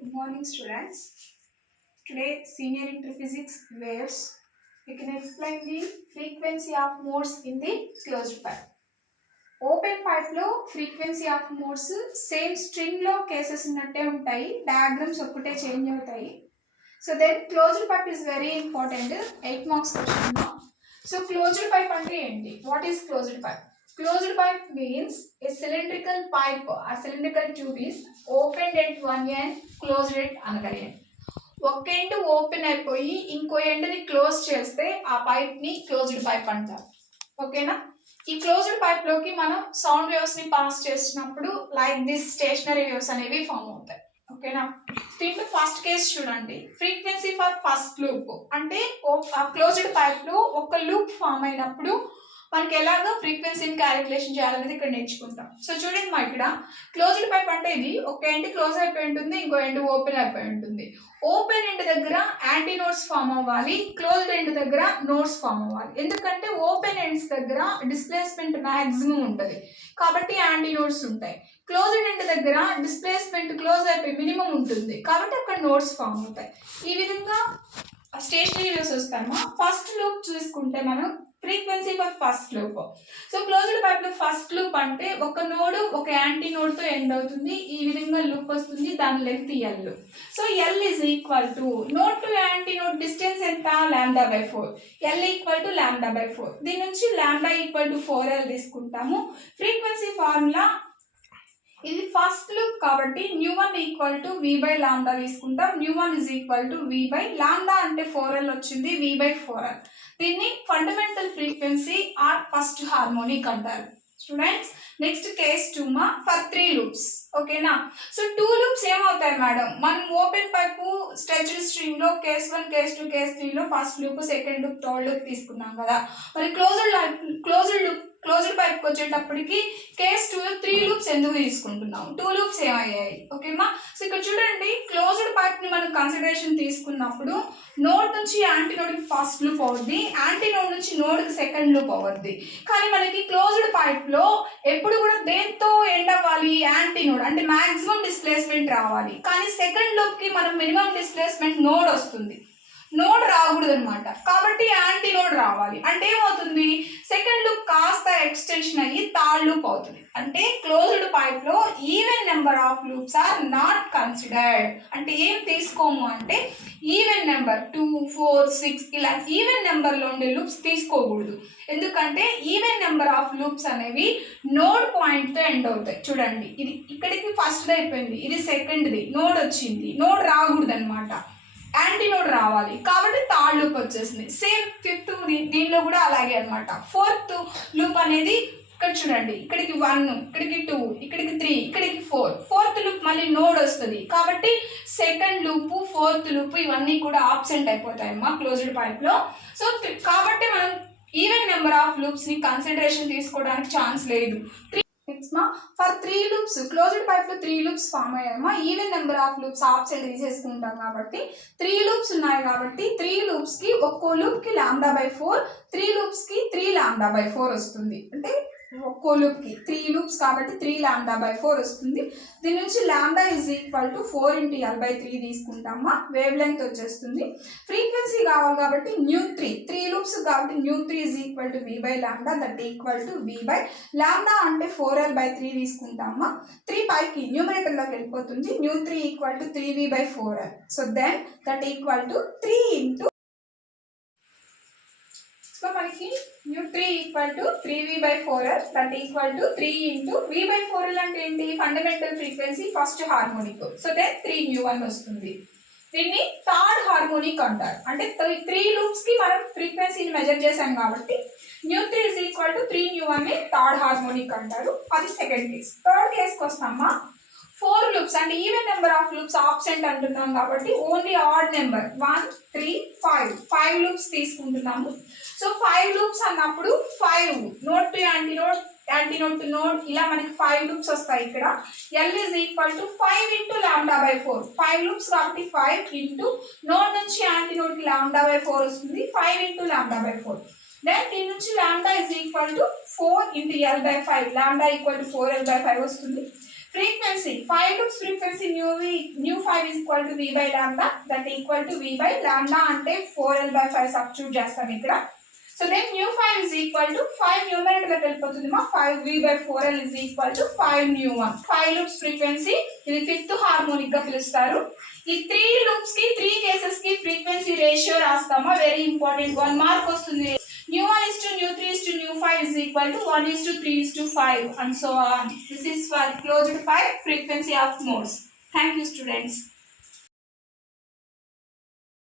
Good morning, students. Today, Senior Inter Physics waves. We can explain the frequency of modes in the closed pipe. Open pipe lo frequency of modes same string lo cases unnate untayi, diagrams okkate change avutayi. So then closed pipe is very important. 8 marks question now. So closed pipe ante enti? What is closed pipe? Closed pipe means a cylindrical pipe. A cylindrical tube is opened at one end, closed at another end. ఒక end open అయిపోయి ఇంకో ఎండ్ని close చేస్తే ఆ pipe ని closed pipe అంటారు. ఓకేనా? ఈ closed pipe లోకి మనం సౌండ్ వేవ్స్ ని పాస్ చేసినప్పుడు లైక్ దిస్ స్టేషనరీ వేవ్స్ అనేవి ఫామ్ అవుతాయి. ఓకేనా? దీంట్లో ఫస్ట్ కేసు చూడండి, ఫ్రీక్వెన్సీ ఫర్ ఫస్ట్ లూప్ అంటే క్లోజ్డ్ పైప్ లో ఒక లూప్ ఫామ్ అయినప్పుడు మనకి ఎలాగా ఫ్రీక్వెన్సీని క్యాలిక్యులేషన్ చేయాలనేది ఇక్కడ నేర్చుకుంటాం. సో చూడండి మా ఇక్కడ క్లోజ్డ్ పైప్ అంటే ఇది ఒక ఎండ్ క్లోజ్ అయిపోయి ఉంటుంది, ఇంకో ఎండ్ ఓపెన్ అయిపోయి ఉంటుంది. ఓపెన్ ఎండ్ దగ్గర యాంటీ నోడ్స్ ఫామ్ అవ్వాలి, క్లోజ్డ్ ఎండ్ దగ్గర నోడ్స్ ఫామ్ అవ్వాలి. ఎందుకంటే ఓపెన్ ఎండ్స్ దగ్గర డిస్ప్లేస్మెంట్ మ్యాక్సిమం ఉంటుంది కాబట్టి యాంటీ నోడ్స్ ఉంటాయి. క్లోజ్డ్ ఎండ్ దగ్గర డిస్ప్లేస్మెంట్ క్లోజ్ అయిపోయి మినిమం ఉంటుంది కాబట్టి అక్కడ నోడ్స్ ఫామ్ అవుతాయి. ఈ విధంగా స్టేషనరీ వేవ్స్ వస్తాయమ్మా. ఫస్ట్ లూప్ చూసుకుంటే మనం frequency for first loop. So closed pipe లో ఫస్ట్ లూప్ అంటే ఒక నోడ్ ఒక యాంటీ నోడ్ తో ఎండ్ అవుతుంది. ఈ విధంగా లూప్ వస్తుంది, దాని length L. So L is equal to node to antinode distance ఎంత? λ/4. L equal to λ/4. దీని నుంచి λ ఈక్వల్ టు 4l తీసుకుంటాము. ఫ్రీక్వెన్సీ ఫార్ములా ఇది ఫస్ట్ లూప్ కాబట్టి ν1 ఈక్వల్ టు v/λ తీసుకుంటాం. ν1 ఇజ్ ఈక్వల్ టు v/λ అంటే 4l వచ్చింది, v/4l. దీన్ని fundamental frequency or first harmonic అంటారు. స్టూడెంట్స్ నెక్స్ట్ కేస్ 2 మా ఫర్ 3 లూప్స్. ఓకేనా? సో 2 లూప్స్ ఏమవుతాయి మేడం? మనం ఓపెన్ పైపు స్ట్రెచ్డ్ స్ట్రింగ్ లో కేస్ 1 కేస్ 2 కేస్ 3 లో first loop second loop third loop తీసుకున్నాం కదా. మరి క్లోజ్డ్ పైప్ వచ్చేటప్పటికి కేస్ 2 లో 3 లూప్స్ ఎందుకు తీసుకుంటున్నాం? 2 లూప్స్ ఏమయ్యాయి? ఓకేమా? సో ఇక్కడ చూడండి, క్లోజ్డ్ పైప్ ని మనం కన్సిడరేషన్ తీసుకున్నప్పుడు నోడ్ నుంచి యాంటీ నోడ్ కి ఫస్ట్ లూప్ అవుద్ది, యాంటీ నోడ్ నుంచి నోడ్ కి సెకండ్ లూప్ అవుద్ది. కానీ మనకి క్లోజ్డ్ పైప్ లో ఎప్పుడు కూడా దేంతో ఎండ్ అవ్వాలి? యాంటీ నోడ్ అంటే మాక్సిమం డిస్ప్లేస్మెంట్ రావాలి. కానీ సెకండ్ లూప్ కి మనం మినిమం డిస్ప్లేస్మెంట్ నోడ్ వస్తుంది, నోడ్ రాకూడదు అనమాట. కాబట్టి యాంటీ నోడ్ రావాలి. అంటే ఏమవుతుంది? సెకండ్ లూప్ కాస్త ఎక్స్టెన్షన్ అయ్యి థర్డ్ లూప్ అవుతుంది. అంటే క్లోజ్డ్ పైప్ లో even number of loops are not considered. అంటే ఏం తీసుకోము అంటే ఈవెన్ నెంబర్ 2, 4, 6 ఇలా ఈవెన్ నెంబర్ లో ఉండే లూప్స్ తీసుకోకూడదు. ఎందుకంటే ఈవెన్ నెంబర్ ఆఫ్ లూప్స్ అనేవి నోడ్ పాయింట్ తో ఎండ్ అవుతాయి. చూడండి, ఇది ఇక్కడికి ఫస్ట్ అయిపోయింది, ఇది సెకండ్ది, నోడ్ వచ్చింది, నోడ్ రాకూడదు అనమాట, యాంటీ నోడ్ రావాలి కాబట్టి థర్డ్ లూప్ వచ్చేసింది. సేమ్ ఫిఫ్త్ దీనిలో కూడా అలాగే అనమాట. ఫోర్త్ లూప్ అనేది ఇక్కడ చూడండి, ఇక్కడికి 1, ఇక్కడికి 2, ఇక్కడికి 3, ఇక్కడికి 4. ఫోర్త్ లూప్ మళ్ళీ నోడ్ వస్తుంది కాబట్టి సెకండ్ లూప్ ఫోర్త్ లూప్ ఇవన్నీ కూడా ఆబ్సెంట్ అయిపోతాయమ్మా క్లోజ్డ్ పైప్ లో. సో కాబట్టి మనం ఈవెన్ నెంబర్ ఆఫ్ లూప్స్ ని కన్సిడరేషన్ తీసుకోవడానికి ఛాన్స్ లేదు. ఫర్ 3 లూప్స్ క్లోజ్డ్ పైప్ లో 3 లూప్స్ ఫామ్ అయ్యాయమ్మా. Even number of loops option తీసేసుకుంటాం కాబట్టి 3 లూప్స్ ఉన్నాయి కాబట్టి 3 లూప్స్ కి ఒక్కో లూప్ కి λ/4, 3 లూప్స్ కి 3 λ/4 వస్తుంది. అంటే ఒక్కో లూప్ కి 3 లూప్స్ కాబట్టి 3 λ/4 వస్తుంది. దీని నుంచి λ ఈజ్ ఈక్వల్ టు 4 × l/3 తీసుకుంటామా. వేవ్ లెంగ్త్ వచ్చేస్తుంది. ఫ్రీక్వెన్సీ కావాలి కాబట్టి ν3, 3 లూప్స్ కాబట్టి ν3 is equal to v/λ that equal to v/λ అంటే 4l/3 తీసుకుంటామా. 3 పైకి న్యూమరేటర్ లోకి వెళ్ళిపోతుంది. ν3 equal to 3v/4l. So then that equal to 3 × so మనకి ν3 equal to 3v/4l that equal to 3 × v/4l అంటే ఏంటి? Fundamental frequency first harmonic. So then 3ν1 వస్తుంది. దీన్ని third harmonic అంటారు. అంటే 3 లూప్స్ కి మనం ఫ్రీక్వెన్సీని మెజర్ చేసాం కాబట్టి ν3 ఈజ్ ఈక్వల్ టు 3ν1 ని థర్డ్ హార్మోనిక్ అంటారు. అది సెకండ్ కేస్. థర్డ్ కేస్కి వస్తామా. 4 లూప్స్ అంటే even number of loops absent అంటున్నాం కాబట్టి ఓన్లీ ఆడ్ నెంబర్ 1, 3, 5 లూప్స్ తీసుకుంటున్నాము. సో 5 లూప్స్ అన్నప్పుడు 5 node to anti node, anti node to node ఇలా మనకి 5 లూప్స్ వస్తాయి. ఇక్కడ L is equal to 5 × λ/4. 5 loops కాబట్టి 5 ఇంటూ నోడ్ నుంచి యాంటీ నోడ్ కి λ/4 వస్తుంది. 5 × λ/4. దెన్ దీని నుంచి λ is equal to 4 × l/5. λ equal to 4l/5 వస్తుంది. frequency 5 loops frequency nu 5 is equal to v by lambda, that equal to v by lambda అంటే 4l by 5 substitute చేస్తాం ఇక్కడ. So then nu 5 is equal to 5 numerator లోకి వెళ్ళిపోతుంది మా 5v by 4l is equal to 5 nu 1. 5 loops frequency ఇది fifth harmonic గా పిలుస్తారు. ఈ 3 లూప్స్ కి 3 కేసెస్ కి ఫ్రీక్వెన్సీ రేషియో రాస్తామా, వెరీ ఇంపార్టెంట్, 1 మార్క్ వస్తుంది. nu 1 is to nu 3 is to nu 5 is equal to 1 is to 3 is to 5 and so on. This is for closed 5 frequency of modes. Thank you students.